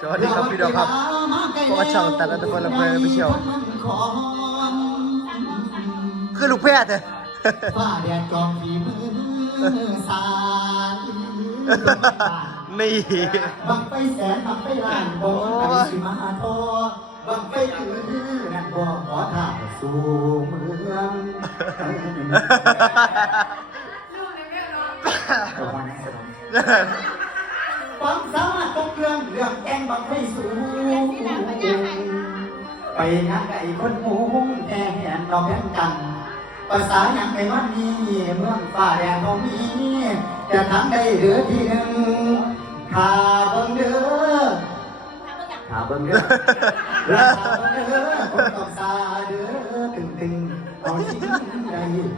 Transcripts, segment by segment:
สวัสดีครับพี่น้องครับเพราะว่าช่องตัดอัตพลลำเพลินไปเชียวคือลูกแพทย์เลยฟ้าแดดจอมฝีมือสายนี่บังไปแสนบังไปล้านบ่ไปสิมาทอบังไปคือนั่นบ่ขอท่าสู่เมืองความสามารถตกเครื่องเรื่องแกง บังไปสู่ไปงานไก่คนหมูแห่แหนดอกแห่งกันภาษาอย่างในวันนี้เมืองฟ้าแดงของมีจะทำได้เหลือที่หนึ่งขาเบิ่งเด้อขาเบิ่งเด้อขาเบิ่งเด้อคนตอกซาเด้อตึงตึงเอาชิ้นใดหนึ่ง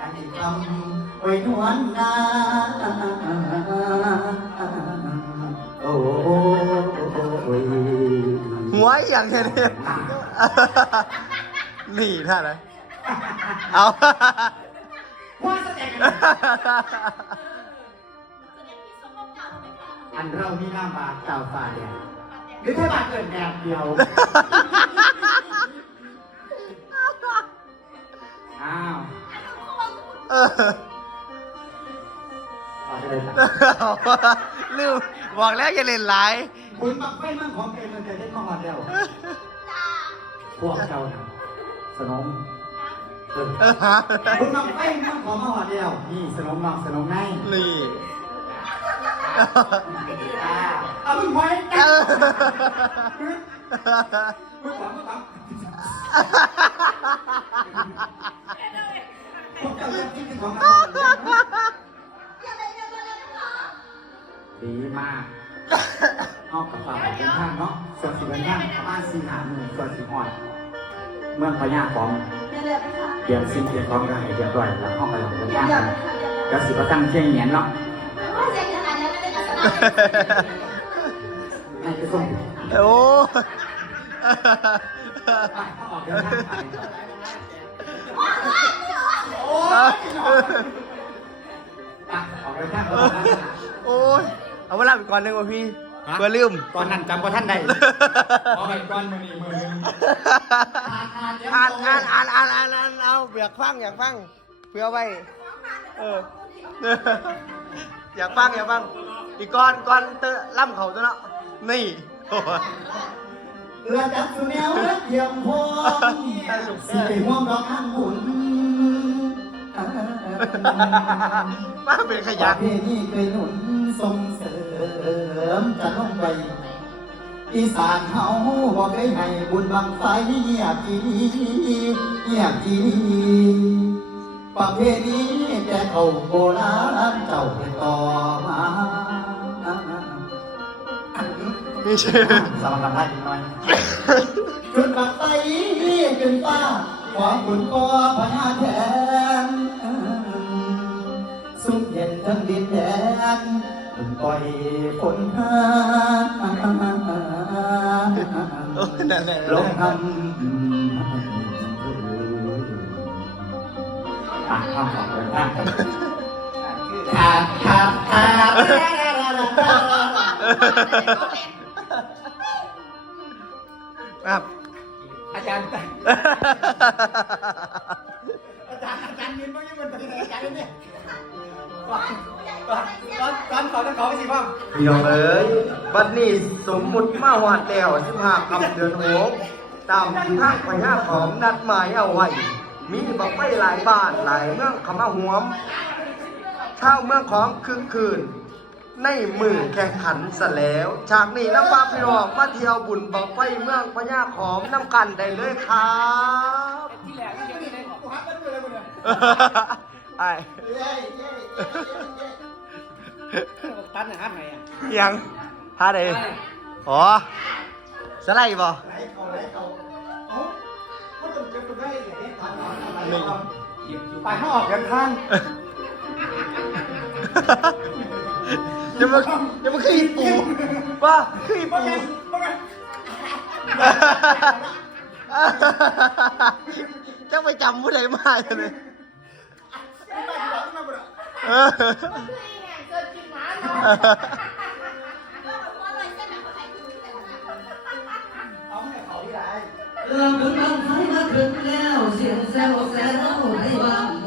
อันนี้คำไว้นวลนาโอ้ หัวอย่างแค่นี้นี่ท่าไหนเอาว่าแสดงอันเรามีน้ำบาดเจ้าฟ้าแดงหรือแค่บาดเกินแดดเดียวอ้าวเออเอาไปเลยครับลืม บอกแล้วอย่าเล่นหลายคุณมักไม่มั่งของเองมันจะได้มาหอดเดียวพวกเจ้าน่ะสนมเออเออฮะคุณมักไม่มั่งของมาหอดเดียวนี่สนมนอกสนมในนี่ อ่าเอามึงไว้เออมึงขวางมึงขวางพวกเจ้าจะกินเป็นของเรา ดีมากเอากระเป๋าไปเป็นข้างเนาะส่วนสิเป็นข้างประมาณสี่หาหมื่นส่วนสิหอดเมืองพญาของเตรียมสิ่งเตรียมของกันให้เรียบร้อยแล้วเข้าไปหลังเป็นข้างกันก็สิประตั้งเที่ยงเหนียนเนาะให้ไปส่งโอ้ไปถ้าออกเดินทาง เอาเวลาไปก่อนหนึงวะพี่เพื่อลืมตอนนั้นจำว่าท่านใดขอไปก่อนมือนี้มือนึงอ่านอ่านอ่านอ่านอ่านอ่านเอาอยากฟังอยากฟังเพื่อไว้ เออ อยากฟังอยากฟัง อีกก่อนก่อนเตอะล่ำเขาตัวเนาะ นี่โอ้ยระดับสุแนวและเทียมพงสีม่วงดอกข้างหุ่นป้าเป็นขอยะยากเพนี้เคยหนุน ส่งเสริมจะลงไปอีสานเฮาบอกเคยให้บุญบังไฟเงียบทีเงียบทีประเพณีแต่เขาโบราณเจ้าไปต่อมานี่ชื่อสำหรับได้อีกหน่อยขึ้นบังไฟขึ้นฟ้าขอบุญก็พญาแทนสุขเย็นทั้งดินแดน ปล่อยฝนหานั่นแหละลงทำอะข้ามของเดินทางกันขาดขาดขาดครับอาจารย์ อาจารย์อาจารย์ยืนบ้างยังมันเป็นอาจารย์เนี่ย ก่อนก่อนก่อนขอต้องขอไปสิพ่อพี่น้องเอ๋ยวันนี้สมมุติมาหวาดแต้วสิบห้าคำเดือนหกตามที่ทางพญาของนัดหมายเอาไว้ มีบอกไปหลายบ้านหลายเมืองเขามาหวมชาวเมืองของคึกคืน ในมือแข่งขันซะแล้วฉากนี้แล้วป้าพี่น้องมาเที่ยวบุญบอกไปเมืองพญาขอมน้ำกันได้เลยครับที่แหลกที่เดียวนี่กูฮักกันไปเลยมึงเนี่ยไอ้ ตัดหนึ่งฮักไหนอะยังท่าใดอ๋อสไลด์บ่ไหนเขาไหนเขาเอ้าก็ต้องเก็บตัวได้เลยทำอะไรไปให้ออกกันข้างจะมาจะมาขี้ปูป้าขี้ปูจะไปจำผู้ใดมาจะเลย เราบุญบังไฟมาขึ้นแล้ว เสียงแซวแซวให้บางม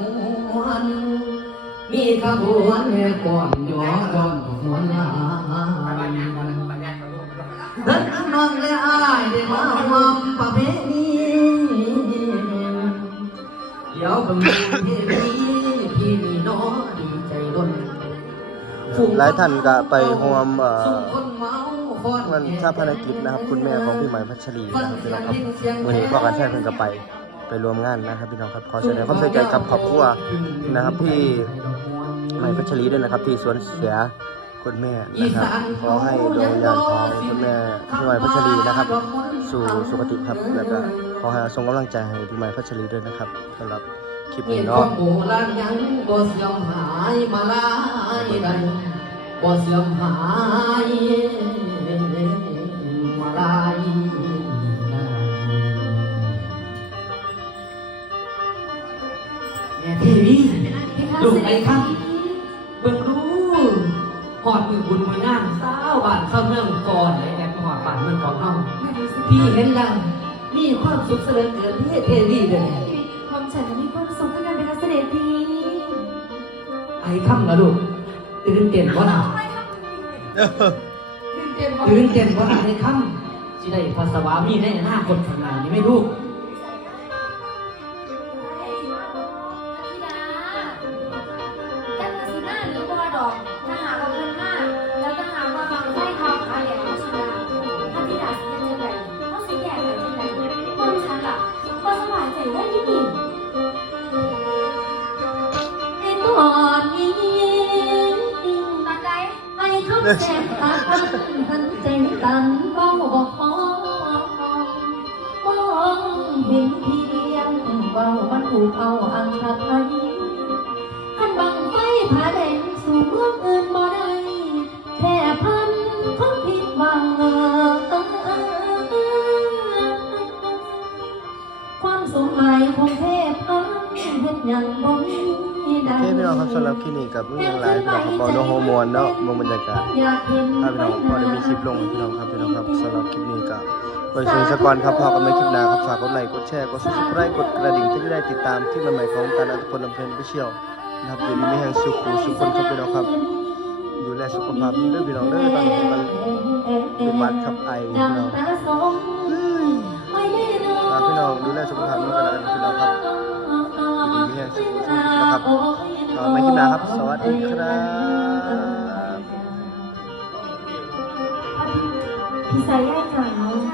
วนมีขบวนเรือก่อนย้อนย้อนขนลาเดินอันนองและอายได้มาหอมประเพณีเดี๋ยวเป็น หลายท่านก็ไปร่วมเอ่อส่งคนเมาฟ้อนวันชาพนกิจนะครับ คุณแม่ของพี่หมายพัชรีนะครับพี่น้องครับวันนี้พ่อการแช่เพิ่งก็ไปไปรวมงานนะครับพี่น้องครับขอแสดงความเสียใจกับครอบครัวนะครับที่หมายพัชรีด้วยนะครับ ที่สวนเสียคุณแม่นะครับขอให้ดวงวิญญาณของคุณแม่พี่หมายพัชรีนะครับ สู่สุคติครับแล้วก็ขอให้ส่งกำลังใจให้พี่หมายพัชรีด้วยนะครับสำหรับคลิปนี้เนาะ บ่เสื่อมหายมาลายใดบ่เสื่อมหายมาลายแม่ทีวีลูกไอ้ครับเบิ่งรู้หอดมือบุญมืองานสาวบ้านเข้าเมืองก่อนเลยแอบหอดบ้านเมืองก่อนเฮาพี่เห็นแล้วมีความสุขเสริญเกินที่เทวีเด้อผมฉันมีความสุขกับการเป็นนักแสดงดีไอ้คำนะลูก ตื่นเต้นว่าหนาตื่นเต้นว่าหนาไอ้ค่ำสิได้ภาษาวามีในอนาคตข้างหน้านี่ไม่รู้ แสงตาคันทันใจงตันเบาบอกพอมองเห็นเพียงเบามันถูกเอาอังคาไเคพี่น้องครับสำหรับคลิปนี้กับมีอย่างไรพี่น้องครับบอกน้องโฮอร์โมนเนาะมองบรรยากาศอยากเห็นถ้าพี่น้องพอได้มีคลิปลงพี่น้องครับพี่น้องครับสำหรับคลิปนี้ก็ไว้ชมสกอนครับพอกันในคลิปหน้าครับฝากกดไลค์กดแชร์กด subscribe กดกระดิ่งเพื่อจะได้ติดตามคลิปใหม่ๆของการอัตพลลำเพลินไปเชี่ยวนะครับอยู่ดีไม่แห้งสุขุสุขคนครับพี่น้องครับดูแลสุขภาพเด้อพี่น้องเด้อบางทีมันเป็นหวัดครับไอพี่น้อง ครับ